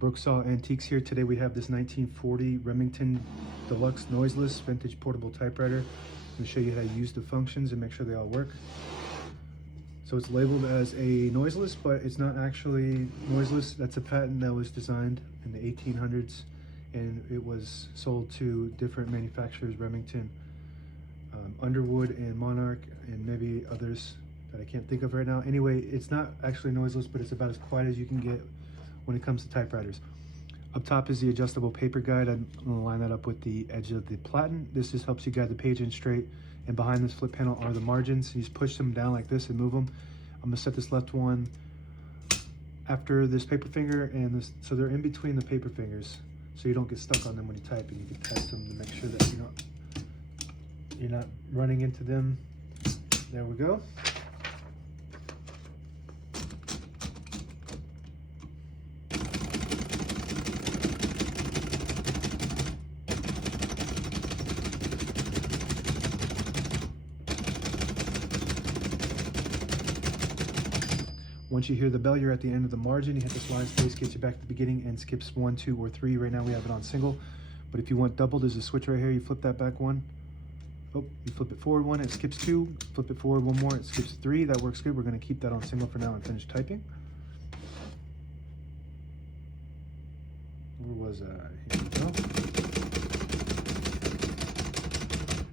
Brooksaw Antiques here. Today we have this 1940 Remington Deluxe Noiseless vintage portable typewriter. I'm going to show you how to use the functions and make sure they all work. So it's labeled as a noiseless, but it's not actually noiseless. That's a patent that was designed in the 1800s, and it was sold to different manufacturers, Remington, Underwood, and Monarch, and maybe others that I can't think of right now. Anyway, it's not actually noiseless, but it's about as quiet as you can get when it comes to typewriters. Up top is the adjustable paper guide. I'm going to line that up with the edge of the platen. This just helps you guide the page in straight. And behind this flip panel are the margins. You just push them down like this and move them. I'm going to set this left one after this paper finger and this, so they're in between the paper fingers, so you don't get stuck on them when you type, and you can test them to make sure that you're not running into them. There we go. Once you hear the bell, you're at the end of the margin. You hit the slide space, gets you back to the beginning, and skips 1, 2, or 3. Right now we have it on single, but if you want double, there's a switch right here. You flip that back 1. Oh, you flip it forward 1, it skips 2. Flip it forward 1 more, it skips 3. That works good. We're going to keep that on single for now and finish typing. Where was I? Here we go.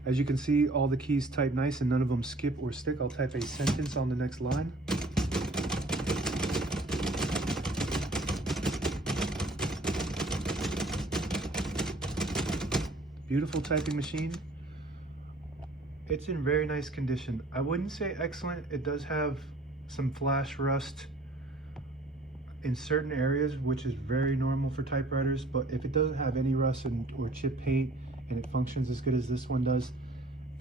As you can see, all the keys type nice and none of them skip or stick. I'll type a sentence on the next line. Beautiful typing machine. It's in very nice condition. I wouldn't say excellent. It does have some flash rust in certain areas, which is very normal for typewriters, but if it doesn't have any rust or chip paint and it functions as good as this one does,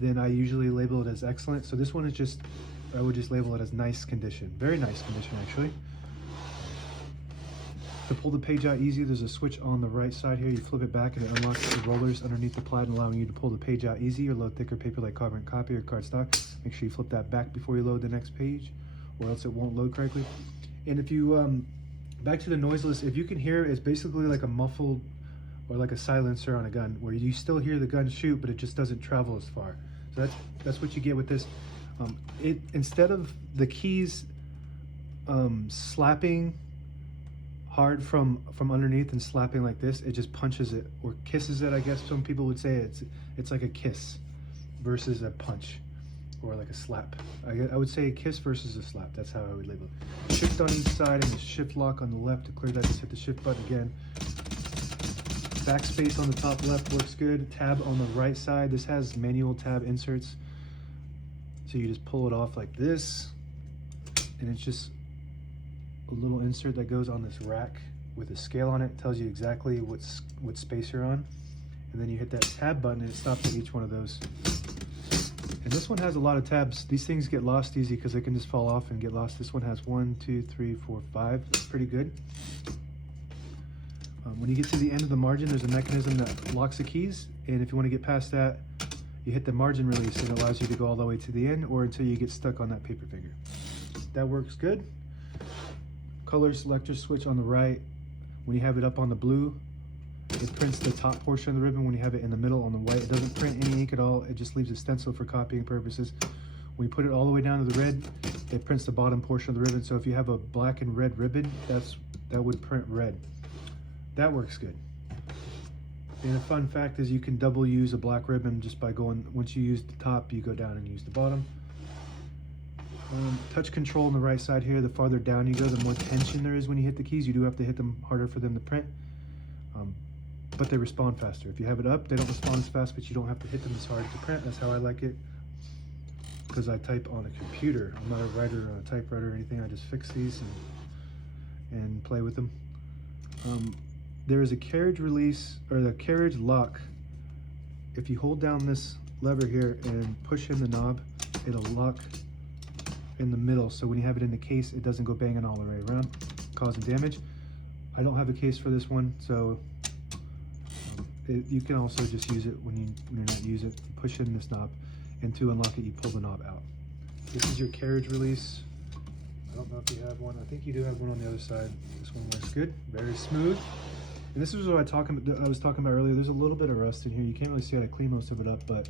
then I usually label it as excellent. So this one is just, I would just label it as nice condition. Very nice condition, actually. To pull the page out easy, there's a switch on the right side here. You flip it back and it unlocks the rollers underneath the platen, allowing you to pull the page out easy or load thicker paper like carbon copy or cardstock. Make sure you flip that back before you load the next page, or else it won't load correctly. And if you, back to the noiseless, if you can hear, it's basically like a muffled or like a silencer on a gun, where you still hear the gun shoot, but it just doesn't travel as far. So that's what you get with this. Instead of the keys slapping hard from underneath and slapping like this, it just punches it or kisses it. I guess some people would say it's like a kiss versus a punch, or like a slap. I would say a kiss versus a slap. That's how I would label it. Shift on each side and the shift lock on the left. To clear that, just hit the shift button again. Backspace on the top left works good. Tab on the right side. This has manual tab inserts, so you just pull it off like this, and it's just a little insert that goes on this rack with a scale on it. It tells you exactly what space you're on, and then you hit that tab button and it stops at each one of those. And this one has a lot of tabs. These things get lost easy because they can just fall off and get lost. This one has 1, 2, 3, 4, 5. That's pretty good. When you get to the end of the margin, there's a mechanism that locks the keys, and if you want to get past that, you hit the margin release, and it allows you to go all the way to the end or until you get stuck on that paper finger. That works good. Color selector switch on the right. When you have it up on the blue, it prints the top portion of the ribbon. When you have it in the middle on the white, it doesn't print any ink at all. It just leaves a stencil for copying purposes. When you put it all the way down to the red, it prints the bottom portion of the ribbon. So if you have a black and red ribbon, that would print red. That works good. And a fun fact is you can double use a black ribbon just by going, once you use the top, you go down and use the bottom. Touch control on the right side here. The farther down you go, the more tension there is when you hit the keys. You do have to hit them harder for them to print, but they respond faster. If you have it up, they don't respond as fast, but you don't have to hit them as hard to print. That's how I like it, because I type on a computer. I'm not a writer on a typewriter or anything. I just fix these and play with them. There is a carriage release, or the carriage lock. If you hold down this lever here and push in the knob, it'll lock in the middle, so when you have it in the case, it doesn't go banging all the way around, causing damage. I don't have a case for this one, so you can also just use it when you're not using it. Push in this knob, and to unlock it, you pull the knob out. This is your carriage release. I don't know if you have one. I think you do have one on the other side. This one works good, very smooth. And this is what I was talking about earlier. There's a little bit of rust in here. You can't really see how to clean most of it up, but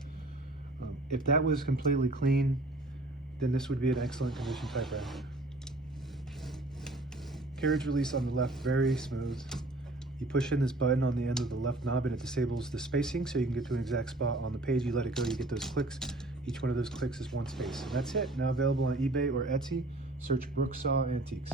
if that was completely clean, then this would be an excellent condition typewriter. Carriage release on the left, very smooth. You push in this button on the end of the left knob and it disables the spacing so you can get to an exact spot on the page. You let it go, you get those clicks. Each one of those clicks is one space. And that's it. Now available on eBay or Etsy. Search Brooksaw Antiques.